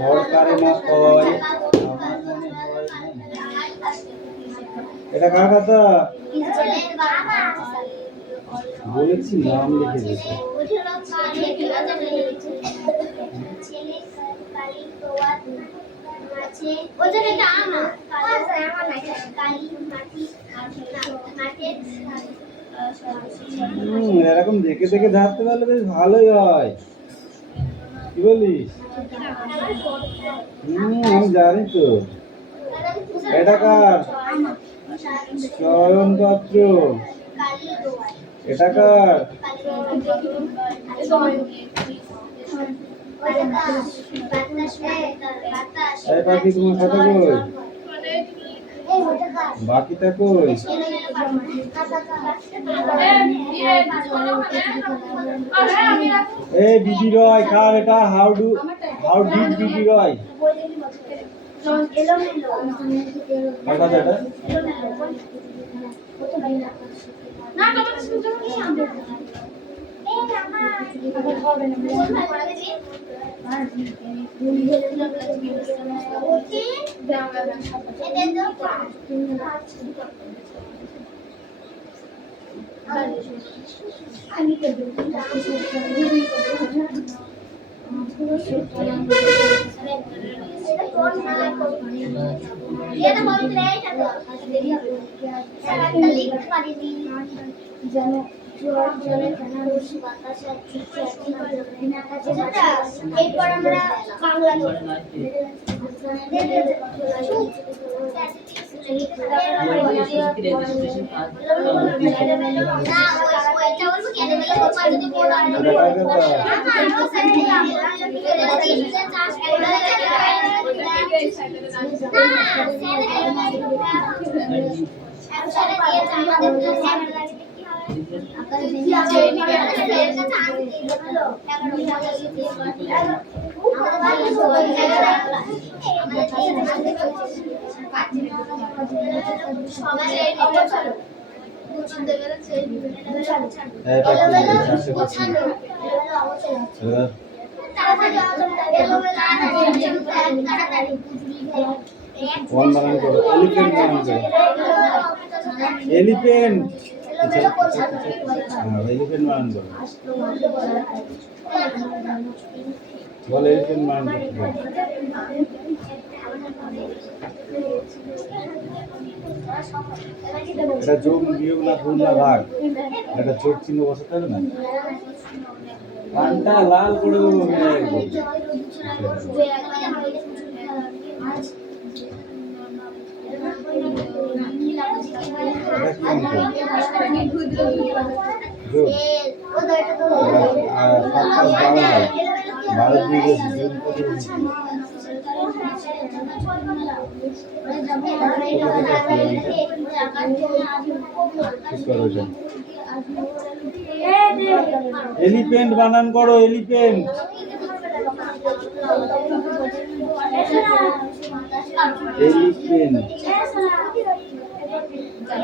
সরকারে না কয় এটা কার কথা বলেছি নাম লিখে দিয়েছে এরকম দেখে দেখে ধারতে পারলে বেশ ভালোই হয় কি বলিস আমি জানি তো এটা কার চয়ন পাত্র এটা কার এই পাখি তোমার খাতা কই বাকিটা কই এই বিডি রয় কার এটা হাউ ডিড বিডি রয় কথা এটা না কথা শুনতে হবে এই মামা কথা হবে না এরপর আমরা বাংলা एलिफेंट एलिफेंट मान बोल एलिफेंट मान এটা যোগ বিয়োগ না গুণ না ভাগ এটা যোগ চিহ্ন বসাতে হবে না পানটা লাল করে দেবো एलिफेंट बानान करो एलिफेंट एलिफेंट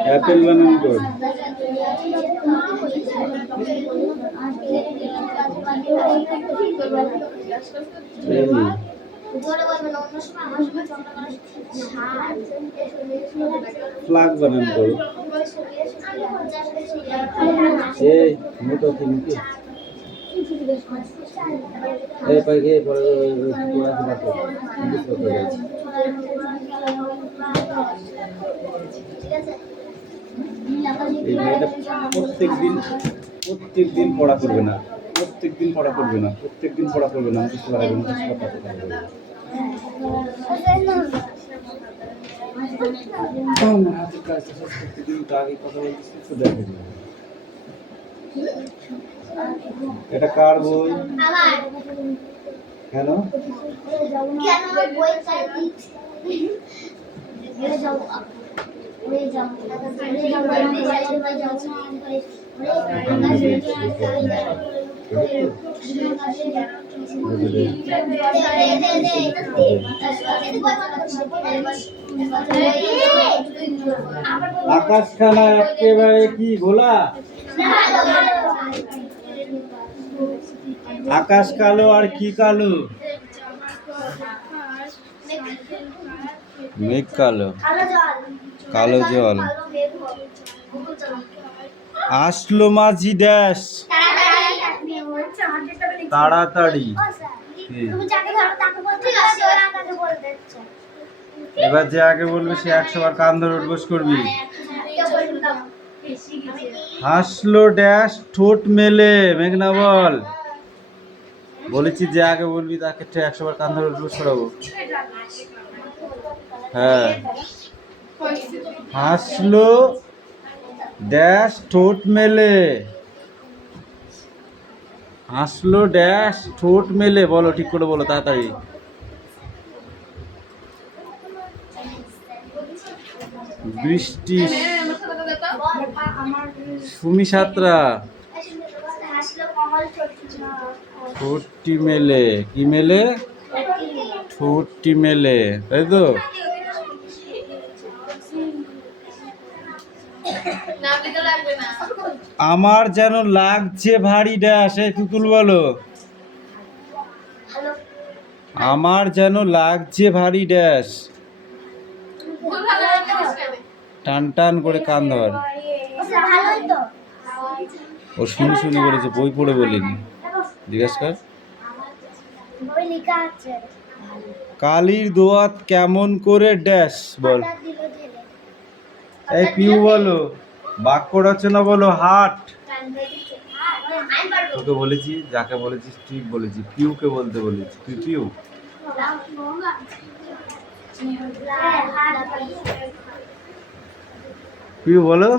অ্যাপেল বানান কর। এই নে। ফ্লাগ বানান করো। এই মোটো কিনকি এই পাইকে পরে পুরা দিন তো ইংলিশ কথা গাইছি। এই মেয়েটা প্রত্যেকদিন পড়া করবে না, প্রত্যেকদিন পড়া করবে না, প্রত্যেকদিন পড়া করবে না, মুখস্থ পারবে না, মুখস্থ করতে পারবে না। আমার হাতের কাজটা শেষ করতে দিন আগে কথা বলছিস তো দেখে দিন। এটা কার বই? কেন? আকাশখানা একেবারে কি ঘোলা? আকাশ কালো আর কি কালো? মেঘ কালো, কালো জল। আসলো মাঝি ড্যাশ তাড়াতাড়ি। এবার যে আগে বলবে সে 100 বার কান ধরে উঠবোস করবি। হাসলো ড্যাশ ঠোঁট মেলে। মেঘনা বল। বলেছি যে আগে বলবি তাকে 100 বার কান ধরে উঠবোস করাবো। হ্যাঁ, হাসলো ড্যাশ ঠোঁট মেলে। হাসলো ড্যাশ ঠোঁট মেলে। বলো, ঠিক করে বলো তাড়াতাড়ি। বৃষ্টি সুমি সাতরা ঠোঁটটি মেলে। কি মেলে? ঠোঁটটি মেলে, তাই তো? আমার যেন লাগছে ভারী ড্যাশ। এই তুতুল বলো। আমার যেন লাগছে ভারী ড্যাশ। টান টান করে কান ধর। ও শুনি বলেছে, বই পড়ে বলিনি। জিজ্ঞেস কর। কালির দোয়াত কেমন করে ড্যাশ বল। এই পিউ বলো। বাক্য রচনা বলো। হাট। তোকে বলেছি, যাকে বলেছিস ঠিক বলেছি। পিউকে বলতে বলেছি। তুই পিউ। পিউ বলো।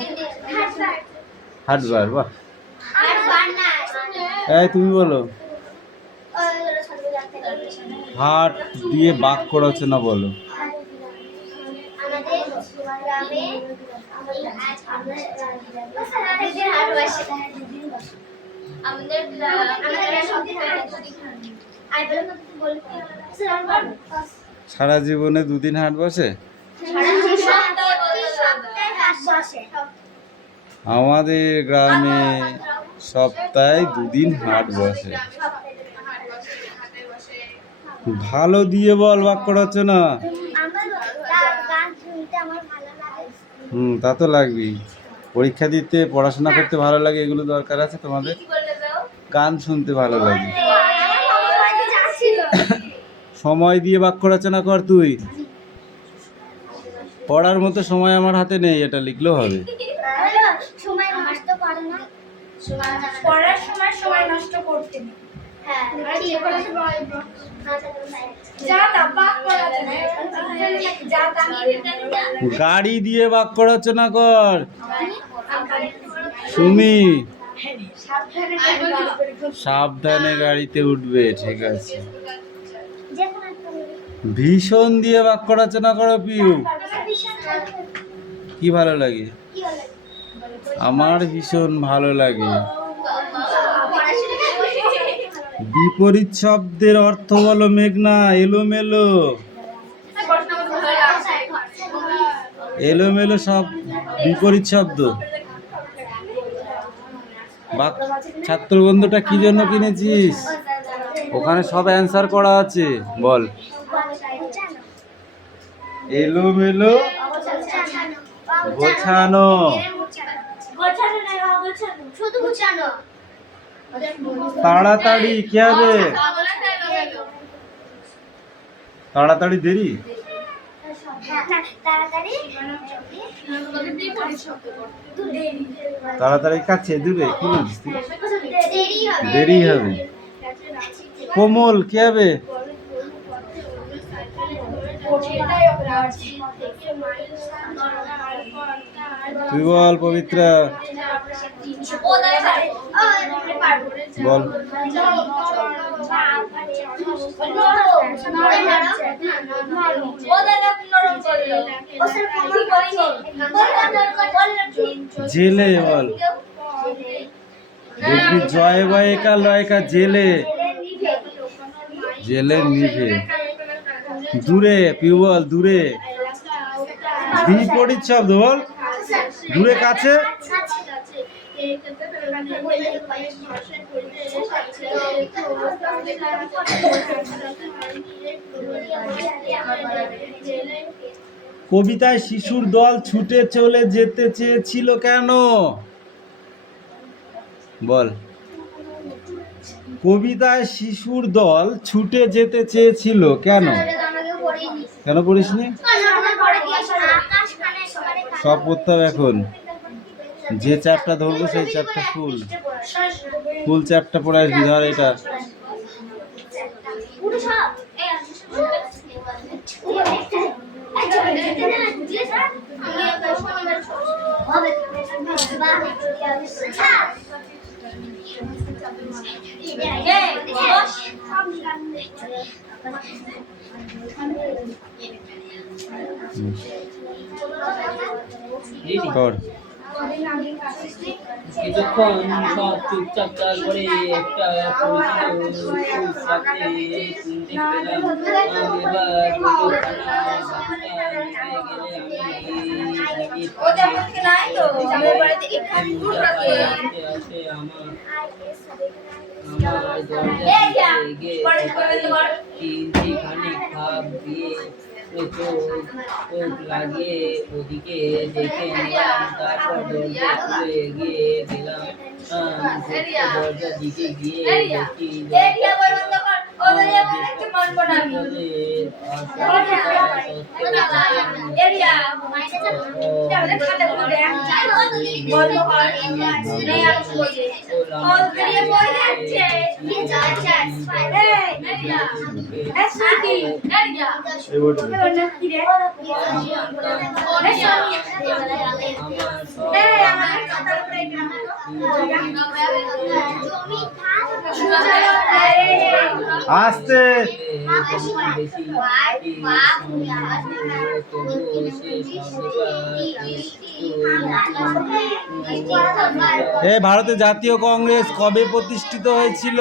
হাটবার। বাহ। এই তুমি বলো। হাট দিয়ে বাক্য রচনা বলো। সারা জীবনে দুদিন হাট বসে? আমাদের গ্রামে সপ্তাহে দুদিন হাট বসে। ভালো দিয়ে বল বাক্য রচনা। তা তো লাগবেই। পরীক্ষা দিতে, পড়াশোনা করতে ভালো লাগে, এগুলো দরকার আছে তোমাদের। গান শুনতে ভালো লাগে। সময় দিয়ে বাক্য রচনা কর তুই। পড়ার মতো সময় আমার হাতে নেই, এটা লিখলেও হবে। গাড়ি দিয়ে বাক্য রচনা কর। সুমি সাবধানে গাড়িতে উঠবে। ঠিক আছে। ভীষণ দিয়ে বাক্য রচনা করো পিউ। কি ভালো লাগে? আমার ভীষণ ভালো লাগে। বিপরীত শব্দের অর্থ বলো মেঘনা। এলোমেলো। এলোমেলো বিপরীত শব্দ। ছাত্র বন্ধুটা কি জন্য কিনেছিস? ওখানে সব অ্যান্সার করা আছে, বল। এলোমেলো গোছানো। তাড়াতাড়ি কি হবে? তাড়াতাড়ি দেরি। তাড়াতাড়ি কাছে দূরে কি বলছিস? দেরি হবে। কোমল কি হবে? তুই বল পবিত্রা, বল। জেলে বল। দেখবি জয় বয়কা লয়কা জেলে, জেলে নিভে। দূরে পিউ বল, দূরে। বিপরীত শব্দ বল। দূরে কাছে। কবিতায় শিশুর দল ছুটে চলে যেতে চেয়েছিল কেন? বল। কবিতায় শিশুর দল ছুটে যেতে চেয়েছিল কেন? কেন পড়িসনি? সব পড়তে হবে এখন। যে চ্যাপ্টার ধরবো সেই চ্যাপ্টার ফুল চ্যাপ্টার পড়ে আসবি। ধর এটা কর। কিছুক্ষণ সব চুপচাপ, তারপরে একটা পরিচিত শব্দে শুনতে পেলাম, এবার আমার দরজা খানিক ভাব দিয়ে চোখ লাগিয়ে ওদিকে দেখে নিলাম, তারপর দরজা খুলে এগিয়ে গেলাম। দরজার দিকে গিয়ে দেখি আস্তে। ভারতের জাতীয় কংগ্রেস কবে প্রতিষ্ঠিত হয়েছিল?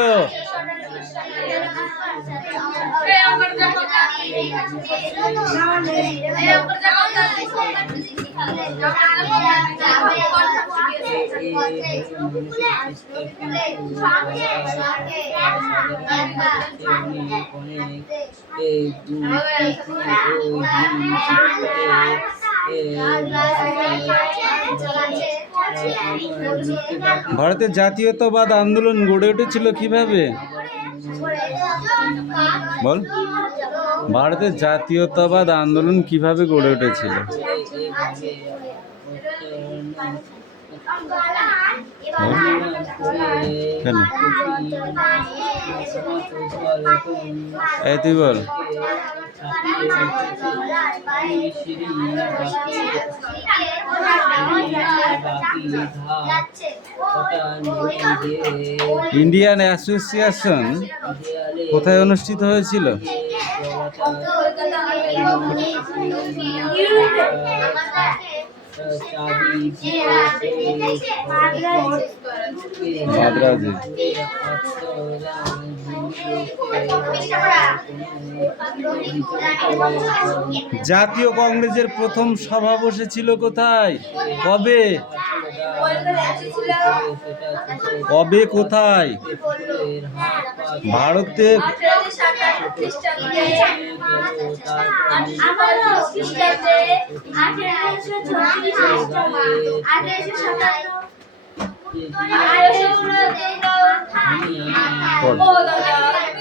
ভারতের জাতীয়তাবাদ আন্দোলন গড়ে উঠেছিল কিভাবে? বল। ভারতের জাতীয়তাবাদ আন্দোলন কিভাবে গড়ে উঠেছিল? কেন? এই তুই বল। ইন্ডিয়ান অ্যাসোসিয়েশন কোথায় অনুষ্ঠিত হয়েছিল? মাদ্রাজে জাতীয় কংগ্রেসের প্রথম সভা বসেছিল কোথায়? কবে? কবে কোথায়? ভারতে।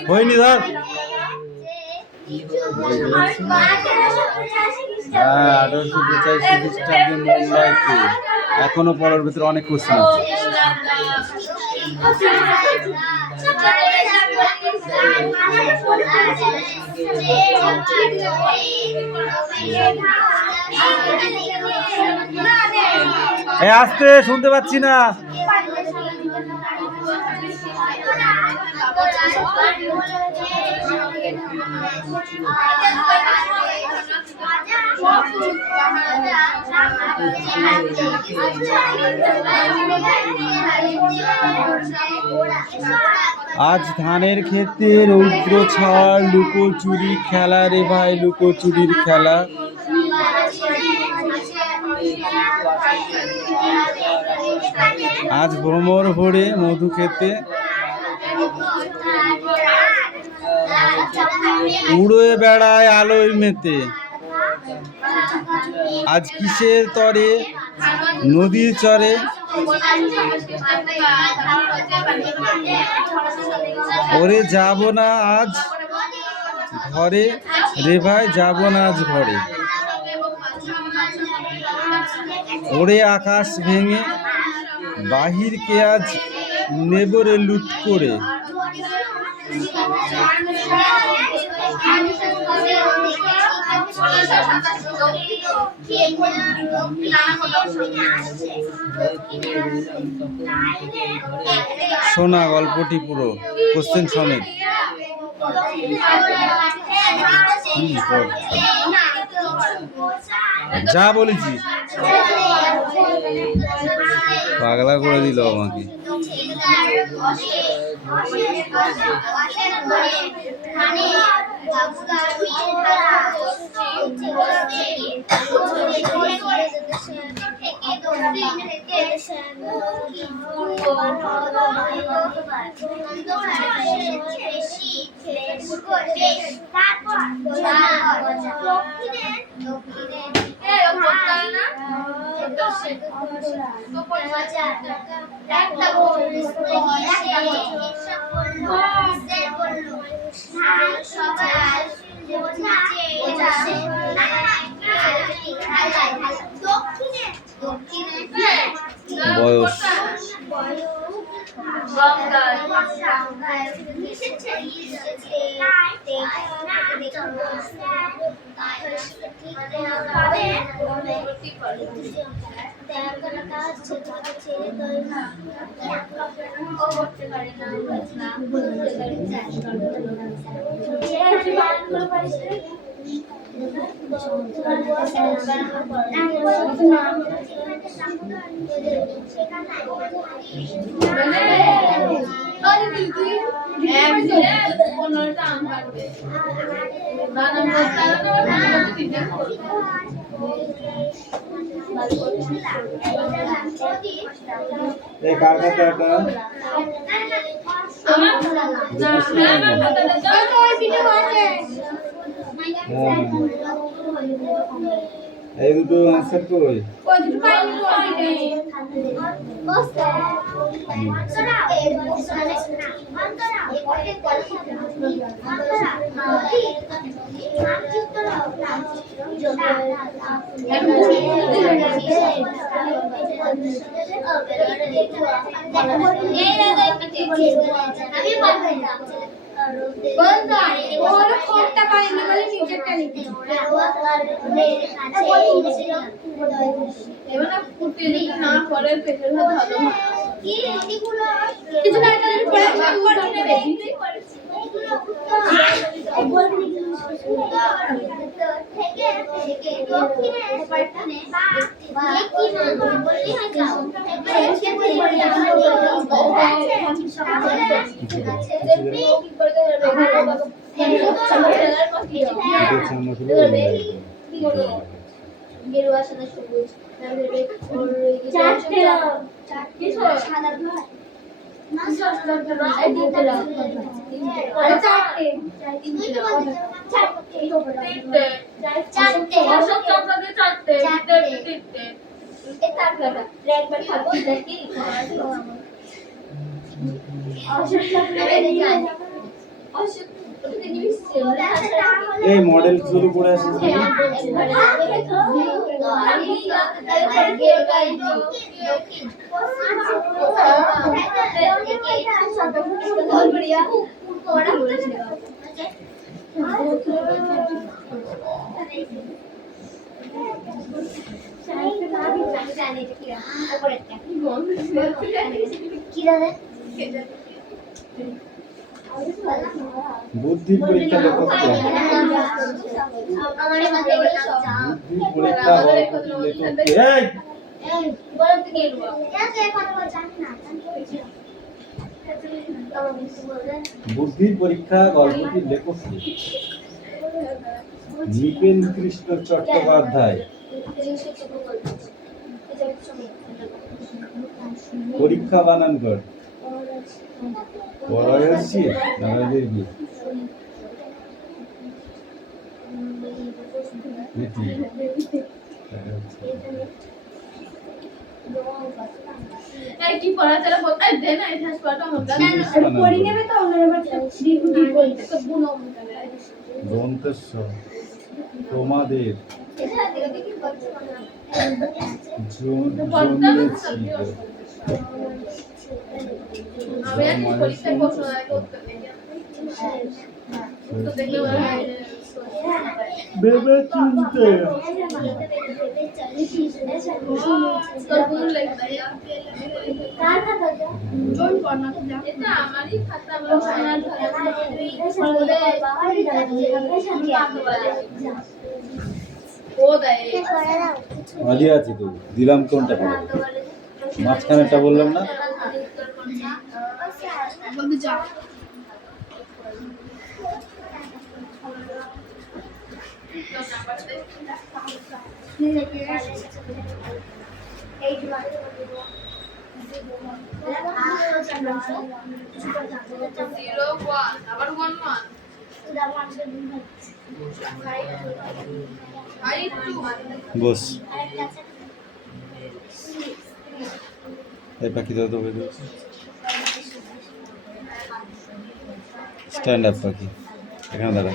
হয়নি ধর। হ্যাঁ, 1885 খ্রিস্টাব্দে মুম্বাইতে। এখনো পড়ার ভিতরে অনেক কোশ্চেন আছে। আস্তে, শুনতে পাচ্ছি না। আজ ধানের ক্ষেতে রৌদ্র ছাড়, লুকোচুরি খেলা রে ভাই, লুকোচুরির খেলা। আজ ভ্রমর ভরে মধু খেতে, উড়ে বেড়ায় আলোয় মেতে। আজ কিসের তরে নদীর চরে, ওরে যাব না আজ ঘরে রে ভাই, যাব না আজ ঘরে। ওরে আকাশ ভেঙে বাহিরকে আজ নেবরে লুট করে। শোনা গল্পটি পুরো, কোশ্চেন সমেত। যা বলেছি পাগলা করে দিল আমাকে। বয়স কার খাতা এই দুটো আনসার কই? গেরুয়া সাদা সবুজ তারপরে ওর চারটে সাদা এই মডেল শুরু করে আসিস বুদ্ধির পরীক্ষা লেখক কে? বুদ্ধির পরীক্ষা লেখক কে? বুদ্ধির পরীক্ষা গল্পটির লেখক কে? নৃপেন কৃষ্ণ চট্টোপাধ্যায়। পরীক্ষা বানান কর। পড়াচ্ছি দাদাদের কি কি পড়া চলা বলতে দে না ইতিহাস পড়াটা মত না পড়ি নেবে তো আমরা ডিগুডি বলতে তো বুনো দন্তস্ব তোমাদের আমি আজ পরীক্ষায় প্রশ্ন করতে নেই তো দেখলে বেবে চিনতে তোর ভুল লাগবে কার খাতা কোন পড়না এটা আমারই খাতা আমরা সোনার ধরে বাবারই ও দেয় মাঝে আছে তো দিলাম কোনটা পড়ে মাঝখানেরটা বললাম না বলতে যা বস এই পাখি দাও তো স্ট্যান্ড আপ পাখি এখানে দাঁড়া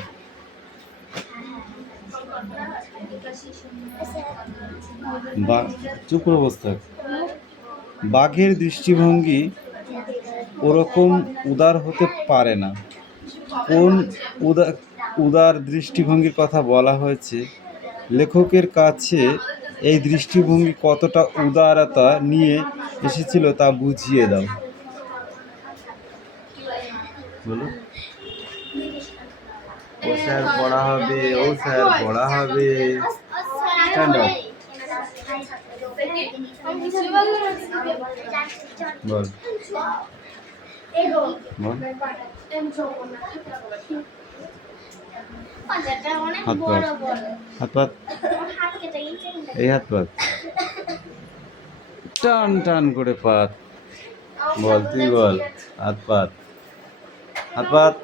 চুপ করে বসে থাক বাঘের দৃষ্টিভঙ্গি ওরকম উদার হতে পারে না কোন উদার দৃষ্টিভঙ্গির কথা বলা হয়েছে লেখকের কাছে এই দৃষ্টিভঙ্গি কতটা উদারতা নিয়ে এসেছিল তা বুঝিয়ে দাও বলো ও স্যার পড়া হবে ও স্যার পড়া হবে স্ট্যান্ড আপ বল বল হাত পাত এই হাত পাত টান টান করে পাত বল তুই বল হাত পাত হাত পাত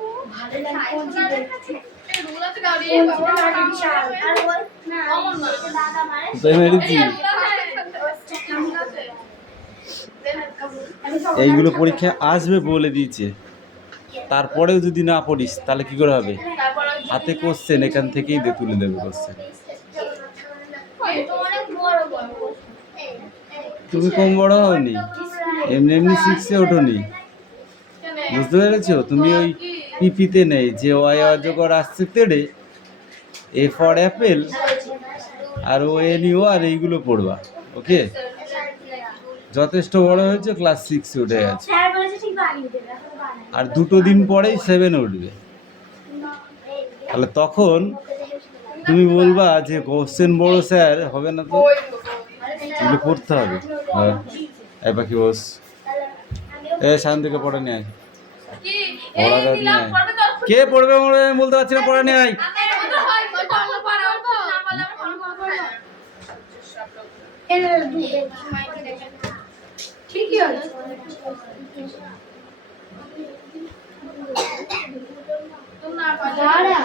এইগুলো পরীক্ষা আসবে বলে দিয়েছে তারপরেও যদি না পড়িস তাহলে কি করে হবে হাতে কোশ্চেন এখান থেকেই তুলে দেবে কোশ্চেন তুমি কম বড় হওনি এমনি এমনি শিখছে ওঠোনি বুঝতে পেরেছো তুমি ওই পিপিতে নেই যে ওয়াই অজগর আসছে তেড়ে এ ফর অ্যাপেল আর ও এন ইউ আর এইগুলো পড়বা ওকে যথেষ্ট বড় হয়েছে ক্লাস 6 উঠে গেছে আর 2 দিন পরেই 7 উঠবে তাহলে তখন তুমি বলবা যে কোশ্চেন বড় স্যার হবে না, তো এগুলো পড়তে হবে। হ্যাঁ, এই পাখি বস, এ সায়ন থেকে পড়ে নিয়ে আয়, পড়াটা নিয়ে আয়। কে পড়বে আমি বলতে পারছি না, পড়া নিয়ে আয়। ঠিকই আছে। দাঁড়া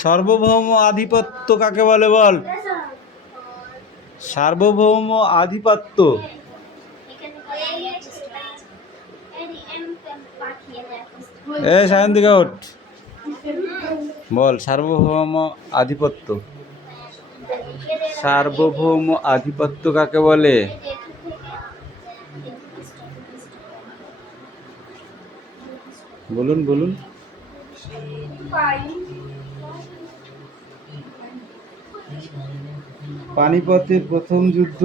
সার্বভৌম আধিপত্য কাকে বলে বল? সার্বভৌম আধিপত্য। এ সায়ন দিকে ওঠ, বল সার্বভৌম আধিপত্য। সার্বভৌম আধিপত্য কাকে বলে? বলুন বলুন। পানিপথের প্রথম যুদ্ধ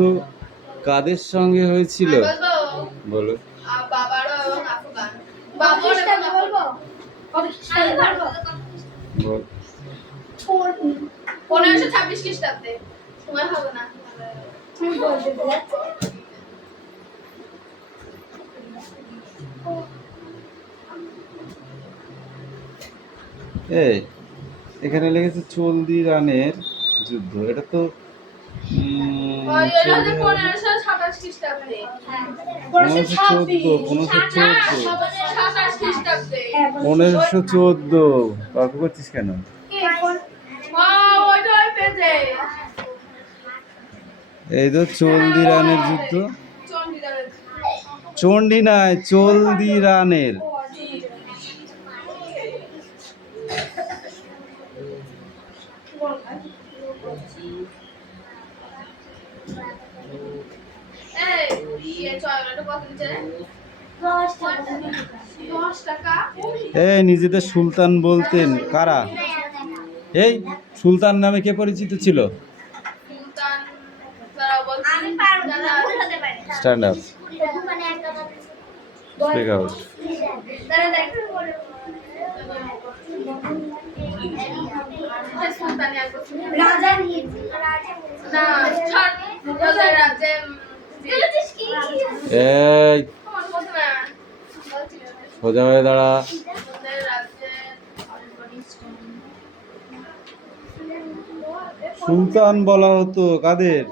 কাদের সঙ্গে হয়েছিল? বলো। বল। 1526 খ্রিস্টাব্দে। সময় হবে না। এই এখানে লেগেছে চলদি রানের যুদ্ধ, এটা তো 1527 খ্রিস্টাব্দে। 1514 তর্ক করছিস কেন? এই তো চলদি রানের যুদ্ধ, চণ্ডী নয়, চলদি রানের। এই নিজেদের সুলতান বলতেন কারা? এই সুলতান নামে কে পরিচিত ছিল? Stand up, speak out. এই সোজা হয়ে দাঁড়া। সুলতান বলা হতো কাদের?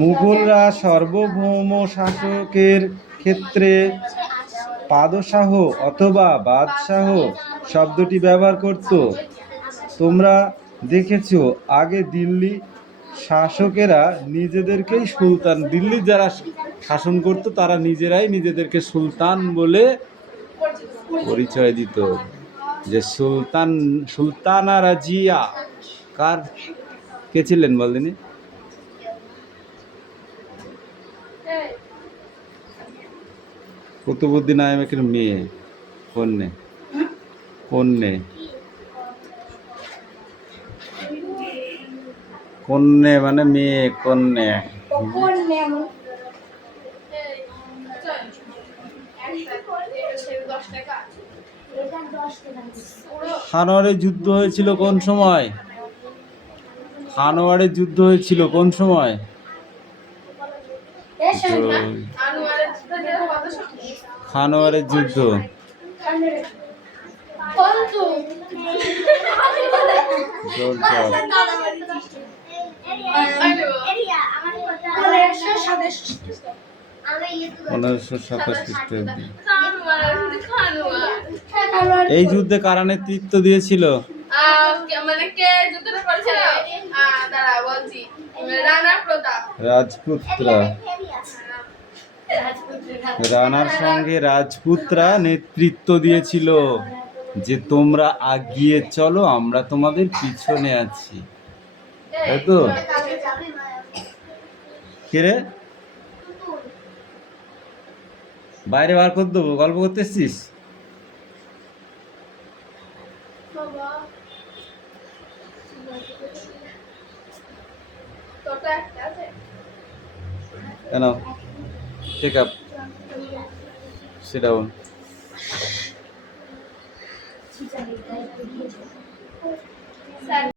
মুঘলরা সার্বভৌম শাসকের ক্ষেত্রে পাদশাহ অথবা বাদশাহ শব্দটি ব্যবহার করত। তোমরা দেখেছো আগে দিল্লি শাসকেরা নিজেদেরকেই সুলতান, দিল্লির যারা শাসন করত তারা নিজেরাই নিজেদেরকে সুলতান বলে পরিচয় দিত। যে সুলতানা রাজিয়া কে ছিলেন বলদিনি? কুতুবউদ্দিন আইবেকের মেয়ে। কন্যে, কন্যে, কন্যে মানে মেয়ে, কন্যে। হানোয়ারের যুদ্ধ হয়েছিল কোন সময়? হানোয়ারের যুদ্ধ হয়েছিল কোন সময়? হানোয়ারের যুদ্ধ এই যুদ্ধে কারা নেতৃত্ব দিয়েছিল? রাজপুতরা। রানার সঙ্গে রাজপুতরা নেতৃত্ব দিয়েছিল যে তোমরা আগিয়ে চলো, আমরা তোমাদের পিছনে আছি। তাই তো? কে রে? বাইরে বার করে দেবো, গল্প করতে এসছিস? কেন? Take up, sit down.